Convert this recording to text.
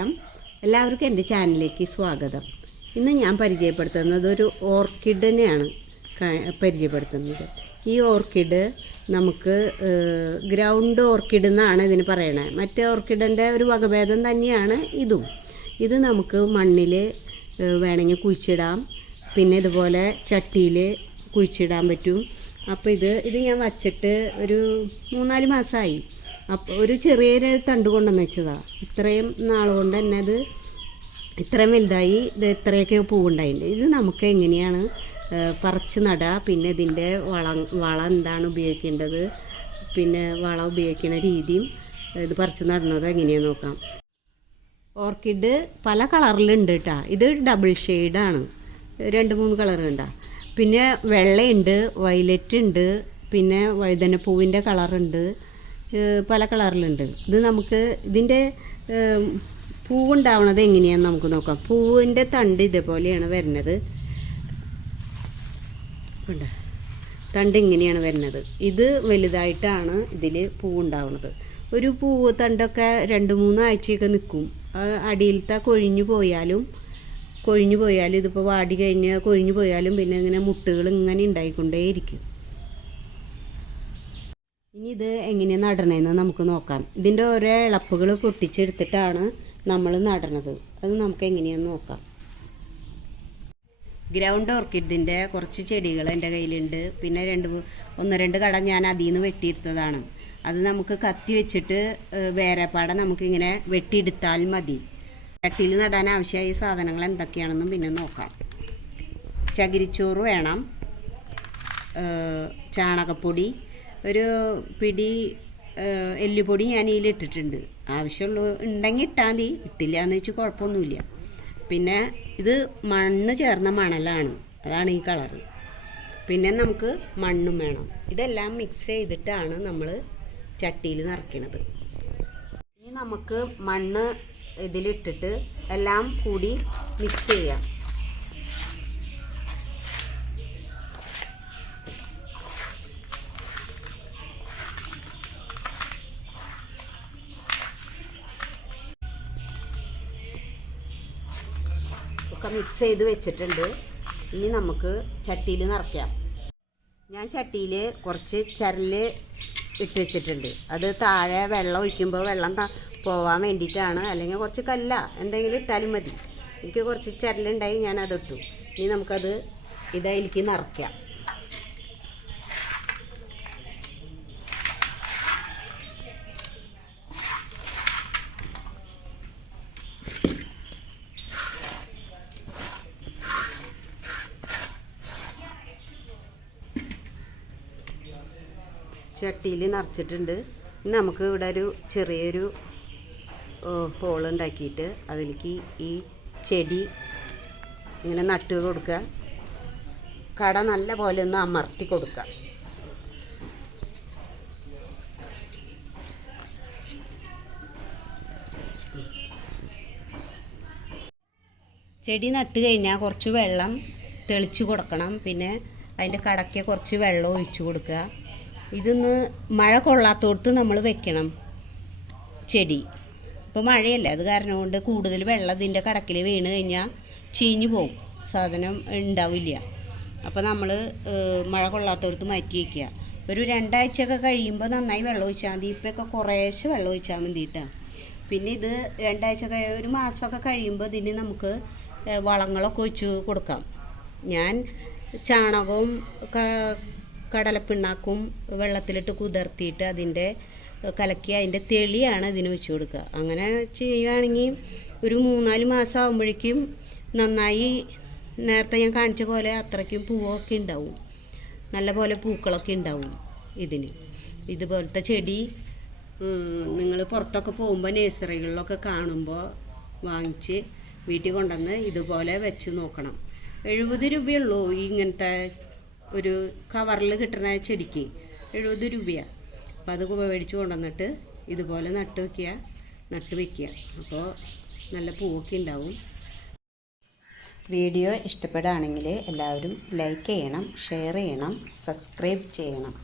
നമസ്കാരം, എല്ലാവർക്കും എൻ്റെ ചാനലിലേക്ക് സ്വാഗതം. ഇന്ന് ഞാൻ പരിചയപ്പെടുത്തുന്നത് ഒരു ഓർക്കിഡിനെയാണ് പരിചയപ്പെടുത്തുന്നത്. ഈ ഓർക്കിഡ് നമുക്ക് ഗ്രൗണ്ട് ഓർക്കിഡ് എന്നാണ് ഇതിന് പറയണത്. മറ്റേ ഓർക്കിഡിൻ്റെ ഒരു വകഭേദം തന്നെയാണ് ഇതും. ഇത് നമുക്ക് മണ്ണിൽ വേണമെങ്കിൽ കുഴിച്ചിടാം, പിന്നെ ഇതുപോലെ ചട്ടിയിൽ കുഴിച്ചിടാൻ പറ്റും. അപ്പോൾ ഇത് ഞാൻ വച്ചിട്ട് ഒരു 3-4 മാസമായി. അപ്പോൾ ഒരു ചെറിയൊരു തണ്ട് കൊണ്ടുവന്ന് വെച്ചതാണ്. ഇത്രയും നാൾ കൊണ്ട് തന്നെ അത് ഇത്രയും വലുതായി. ഇത് ഇത്രയൊക്കെ പൂവുണ്ടായിട്ടുണ്ട്. ഇത് നമുക്ക് എങ്ങനെയാണ് പറിച്ച് നടുക, പിന്നെ ഇതിൻ്റെ വളം എന്താണ് ഉപയോഗിക്കേണ്ടത്, പിന്നെ വളം ഉപയോഗിക്കുന്ന രീതിയും ഇത് പറിച്ച് നടുന്നത് എങ്ങനെയാണെന്ന് നോക്കാം. ഓർക്കിഡ് പല കളറിലുണ്ട് കേട്ടോ. ഇത് ഡബിൾ ഷെയ്ഡാണ്, 2-3 കളറുണ്ടാ. പിന്നെ വെള്ളയുണ്ട്, വയലറ്റ് ഉണ്ട്, പിന്നെ വഴുതനപ്പൂവിൻ്റെ കളറുണ്ട്, പല കളറിലുണ്ട്. ഇത് നമുക്ക് ഇതിൻ്റെ പൂവുണ്ടാവണത് എങ്ങനെയാണെന്ന് നമുക്ക് നോക്കാം. പൂവിൻ്റെ തണ്ട് ഇതേപോലെയാണ് വരുന്നത്. തണ്ട് ഇങ്ങനെയാണ് വരുന്നത്. ഇത് വലുതായിട്ടാണ് ഇതിൽ പൂവുണ്ടാവുന്നത്. ഒരു പൂവ് തണ്ടൊക്കെ 2-3 ആഴ്ചയൊക്കെ നിൽക്കും. അടിയിലത്തെ കൊഴിഞ്ഞു പോയാലും ഇതിപ്പോൾ വാടി കഴിഞ്ഞ് കൊഴിഞ്ഞു പോയാലും പിന്നെ ഇങ്ങനെ മുട്ടുകൾ ഇങ്ങനെ ഉണ്ടായിക്കൊണ്ടേയിരിക്കും. ഇനി ഇത് എങ്ങനെയാണ് നടണതെന്ന് നമുക്ക് നോക്കാം. ഇതിൻ്റെ ഓരോ ഇളപ്പുകൾ പൊട്ടിച്ചെടുത്തിട്ടാണ് നമ്മൾ നടണത്. അത് നമുക്ക് എങ്ങനെയാണെന്ന് നോക്കാം. ഗ്രൗണ്ട് ഓർക്കിഡിൻ്റെ കുറച്ച് ചെടികൾ എൻ്റെ കയ്യിലുണ്ട്. പിന്നെ 1-2 കട ഞാൻ അതിൽ നിന്ന് വെട്ടിയെടുത്തതാണ്. അത് നമുക്ക് കത്തി വെച്ചിട്ട് വേറെപ്പാടെ നമുക്കിങ്ങനെ വെട്ടിയെടുത്താൽ മതി. ചട്ടിയിൽ നടാൻ ആവശ്യമായ സാധനങ്ങൾ എന്തൊക്കെയാണെന്നും പിന്നെ നോക്കാം. ചകിരിച്ചോറ് വേണം, ചാണകപ്പൊടി, ഒരു പിടി എല്ലുപൊടി ഞാൻ ഇതിലിട്ടിട്ടുണ്ട്. ആവശ്യമുള്ള ഉണ്ടെങ്കിൽ ഇട്ടാൽ മതി, ഇട്ടില്ല എന്ന് വെച്ച് കുഴപ്പമൊന്നുമില്ല. പിന്നെ ഇത് മണ്ണ് ചേർന്ന മണലാണ്, അതാണ് ഈ കളറ്. പിന്നെ നമുക്ക് മണ്ണും വേണം. ഇതെല്ലാം മിക്സ് ചെയ്തിട്ടാണ് നമ്മൾ ചട്ടിയിൽ നിറയ്ക്കുന്നത്. ഇനി നമുക്ക് മണ്ണ് ഇതിലിട്ടിട്ട് എല്ലാം കൂടി മിക്സ് ചെയ്യാം. ഒക്കെ മിക്സ് ചെയ്ത് വെച്ചിട്ടുണ്ട്. ഇനി നമുക്ക് ചട്ടിയിൽ നിറയ്ക്കാം. ഞാൻ ചട്ടിയിൽ കുറച്ച് ചരല് ഇട്ട് വെച്ചിട്ടുണ്ട്. അത് താഴെ വെള്ളം ഒഴിക്കുമ്പോൾ വെള്ളം പോവാൻ വേണ്ടിയിട്ടാണ്. അല്ലെങ്കിൽ കുറച്ച് കല്ല എന്തെങ്കിലും ഇട്ടാലും മതി. എനിക്ക് കുറച്ച് ചരലുണ്ടായി, ഞാൻ അതിട്ടു. ഇനി നമുക്കത് ഇതിലേക്ക് നിറയ്ക്കാം. ചട്ടിയിൽ നിറച്ചിട്ടുണ്ട്. ഇനി നമുക്ക് ഇവിടെ ഒരു ചെറിയൊരു ഹോൾ ഉണ്ടാക്കിയിട്ട് അതിലേക്ക് ഈ ചെടി ഇങ്ങനെ നട്ട് കൊടുക്കുക. കട നല്ല പോലെ ഒന്ന് അമർത്തി കൊടുക്കുക. ചെടി നട്ട് കഴിഞ്ഞാൽ കുറച്ച് വെള്ളം തെളിച്ച് കൊടുക്കണം. പിന്നെ അതിൻ്റെ കടയ്ക്ക് കുറച്ച് വെള്ളം ഒഴിച്ചു കൊടുക്കുക. ഇതൊന്ന് മഴ കൊള്ളാത്തോടത്ത് നമ്മൾ വെക്കണം ചെടി. ഇപ്പോൾ മഴയല്ല, അത് കാരണം കൊണ്ട് കൂടുതൽ വെള്ളം ഇതിൻ്റെ കടക്കിൽ വീണ് കഴിഞ്ഞാൽ ചീഞ്ഞു പോകും, സാധനം ഉണ്ടാവില്ല. അപ്പോൾ നമ്മൾ മഴ കൊള്ളാത്തോടത്ത് മാറ്റി വയ്ക്കുക. ഒരു 2 ആഴ്ചയൊക്കെ കഴിയുമ്പോൾ നന്നായി വെള്ളം ഒഴിച്ചാൽ മതി. ഇപ്പോഴൊക്കെ കുറേശ്ശെ വെള്ളം ഒഴിച്ചാൽ മതിയിട്ടാണ്. പിന്നെ ഇത് 2 ആഴ്ച 1 മാസമൊക്കെ കഴിയുമ്പോൾ ഇതിന് നമുക്ക് വളങ്ങളൊക്കെ ഒഴിച്ച് കൊടുക്കാം. ഞാൻ ചാണകവും കടലപ്പിണ്ണാക്കും വെള്ളത്തിലിട്ട് കുതിർത്തിയിട്ട് അതിൻ്റെ കലക്കി അതിൻ്റെ തെളിയാണ് ഇതിന് ഒഴിച്ച് കൊടുക്കുക. അങ്ങനെ ചെയ്യുകയാണെങ്കിൽ ഒരു 3-4 മാസം ആകുമ്പോഴേക്കും നന്നായി നേരത്തെ ഞാൻ കാണിച്ച പോലെ അത്രയ്ക്കും പൂവൊക്കെ ഉണ്ടാവും, നല്ല പോലെ പൂക്കളൊക്കെ ഉണ്ടാവും ഇതിന്. ഇതുപോലത്തെ ചെടി നിങ്ങൾ പുറത്തൊക്കെ പോകുമ്പോൾ നഴ്സറികളിലൊക്കെ കാണുമ്പോൾ വാങ്ങിച്ച് വീട്ടിൽ കൊണ്ടുവന്ന് ഇതുപോലെ വെച്ച് നോക്കണം. 70 രൂപയുള്ളൂ ഇങ്ങനത്തെ ഒരു കവറിൽ കിട്ടുന്ന ചെടിക്ക് 70 രൂപയാണ്. അപ്പോൾ അത് മേടിച്ച് കൊണ്ടുവന്നിട്ട് ഇതുപോലെ നട്ട് വയ്ക്കുക. അപ്പോൾ നല്ല പൂവൊക്കെ ഉണ്ടാവും. വീഡിയോ ഇഷ്ടപ്പെടുകയാണെങ്കിൽ എല്ലാവരും ലൈക്ക് ചെയ്യണം, ഷെയർ ചെയ്യണം, സബ്സ്ക്രൈബ് ചെയ്യണം.